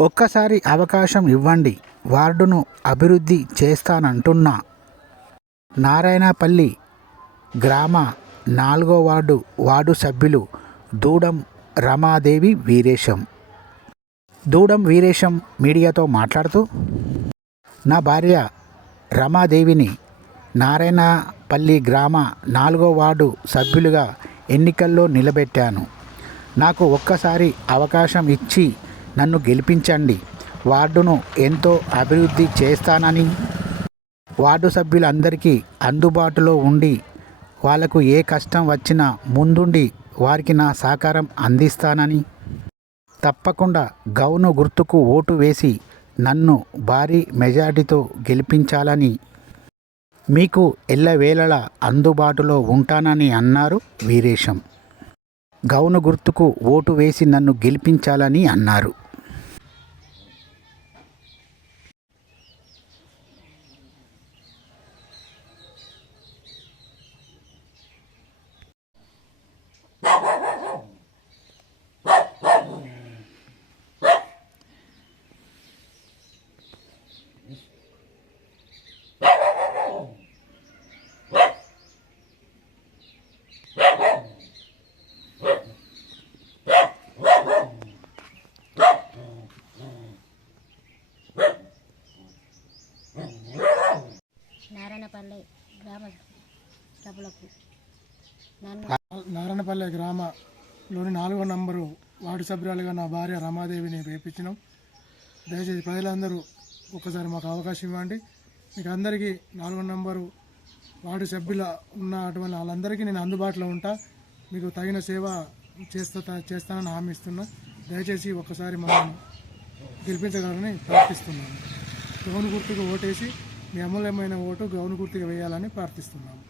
ఒక్కసారి అవకాశం ఇవ్వండి వార్డును అభివృద్ధి చేస్తానంటున్నా నారాయణపల్లి గ్రామ నాలుగో వార్డు వార్డు సభ్యులు దూడం రమాదేవి వీరేశం. దూడం వీరేశం మీడియాతో మాట్లాడుతూ నా భార్య రమాదేవిని నారాయణపల్లి గ్రామ నాలుగో వార్డు సభ్యులుగా ఎన్నికల్లో నిలబెట్టాను. నాకు ఒక్కసారి అవకాశం ఇచ్చి నన్ను గెలిపించండి. వార్డును ఎంతో అభివృద్ధి చేస్తానని వార్డు సభ్యులందరికీ అందుబాటులో ఉండి వాళ్ళకు ఏ కష్టం వచ్చినా ముందుండి వారికి నా సహకారం అందిస్తానని తప్పకుండా గౌను గుర్తుకు ఓటు వేసి నన్ను భారీ మెజార్టీతో గెలిపించాలని మీకు ఎల్లవేళలా అందుబాటులో ఉంటానని అన్నారు వీరేశం. గౌను గుర్తుకు ఓటు వేసి నన్ను గెలిపించాలని అన్నారు నారాయణపల్లి గ్రామ సభలకు. నారాయణపల్లె గ్రామలోని నాలుగో నంబరు వార్డు సభ్యురాలుగా నా భార్య రమాదేవిని వేపించినాం. దయచేసి ప్రజలందరూ ఒక్కసారి మాకు అవకాశం ఇవ్వండి. మీకు అందరికీ నాలుగో నంబరు వార్డు సభ్యుల ఉన్నటువంటి వాళ్ళందరికీ నేను అందుబాటులో ఉంటా. మీకు తగిన సేవ చేస్తా చేస్తానని హామీ ఇస్తున్నా. దయచేసి ఒక్కసారి మనం గెలిపించగలని ప్రార్థిస్తున్నాను. గౌను గుర్తుకు ఓటేసి మీ అమూల్యమైన ఓటు గౌను గుర్తుకు వేయాలని ప్రార్థిస్తున్నాము.